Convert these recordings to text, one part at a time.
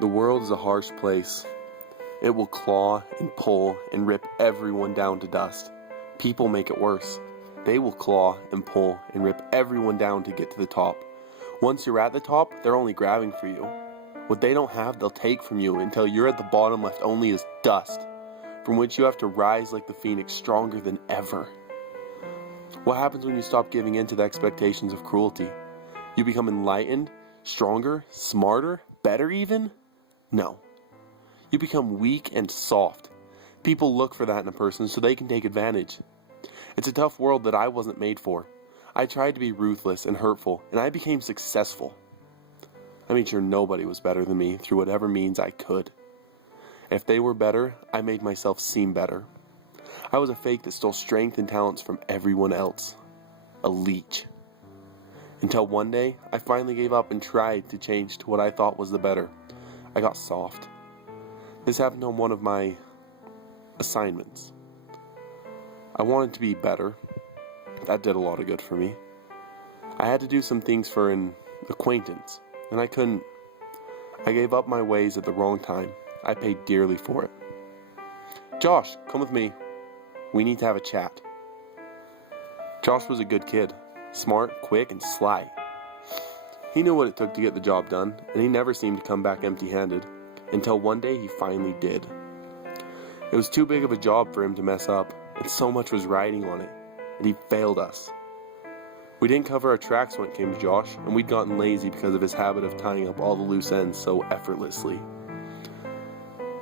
The world is a harsh place. It will claw and pull and rip everyone down to dust. People make it worse. They will claw and pull and rip everyone down to get to the top. Once you're at the top, they're only grabbing for you. What they don't have, they'll take from you until you're at the bottom left only as dust, from which you have to rise like the phoenix, stronger than ever. What happens when you stop giving in to the expectations of cruelty? You become enlightened, stronger, smarter, better even? No. You become weak and soft. People look for that in a person so they can take advantage. It's a tough world that I wasn't made for. I tried to be ruthless and hurtful, and I became successful. I made sure nobody was better than me through whatever means I could. If they were better, I made myself seem better. I was a fake that stole strength and talents from everyone else. A leech. Until one day, I finally gave up and tried to change to what I thought was the better. I got soft. This happened on one of my assignments. I wanted to be better. That did a lot of good for me. I had to do some things for an acquaintance, and I couldn't. I gave up my ways at the wrong time. I paid dearly for it. Josh, come with me. We need to have a chat. Josh was a good kid. Smart, quick, and sly. He knew what it took to get the job done, and he never seemed to come back empty-handed, until one day he finally did. It was too big of a job for him to mess up, and so much was riding on it, and he failed us. We didn't cover our tracks when it came to Josh, and we'd gotten lazy because of his habit of tying up all the loose ends so effortlessly.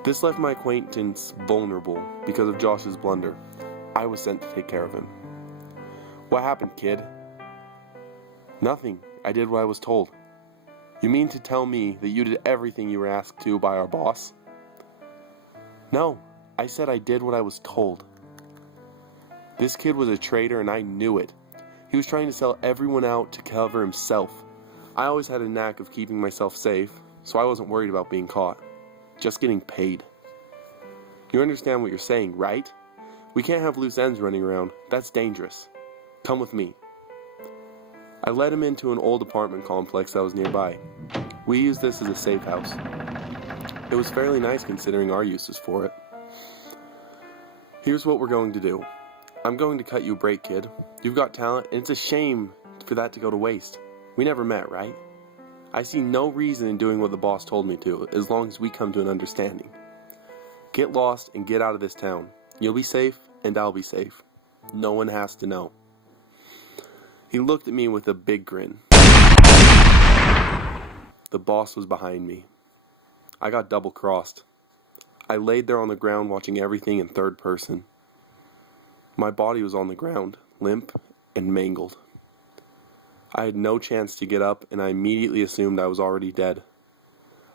This left my acquaintance vulnerable because of Josh's blunder. I was sent to take care of him. What happened, kid? Nothing. I did what I was told. You mean to tell me that you did everything you were asked to by our boss? No, I said I did what I was told. This kid was a traitor and I knew it. He was trying to sell everyone out to cover himself. I always had a knack of keeping myself safe, so I wasn't worried about being caught. Just getting paid. You understand what you're saying, right? We can't have loose ends running around. That's dangerous. Come with me. I led him into an old apartment complex that was nearby. We used this as a safe house. It was fairly nice considering our uses for it. Here's what we're going to do. I'm going to cut you a break, kid. You've got talent, and it's a shame for that to go to waste. We never met, right? I see no reason in doing what the boss told me to, as long as we come to an understanding. Get lost and get out of this town. You'll be safe, and I'll be safe. No one has to know. He looked at me with a big grin. The boss was behind me. I got double-crossed. I laid there on the ground watching everything in third person. My body was on the ground, limp and mangled. I had no chance to get up, and I immediately assumed I was already dead.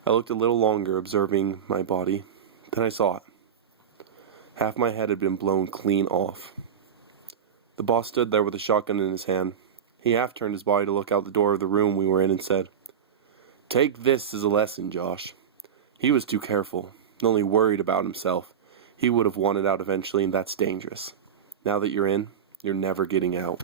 I looked a little longer, observing my body. Then I saw it. Half my head had been blown clean off. The boss stood there with a shotgun in his hand. He half turned his body to look out the door of the room we were in and said, "Take this as a lesson, Josh." He was too careful, only worried about himself. He would have wanted out eventually, and that's dangerous. Now that you're in, you're never getting out.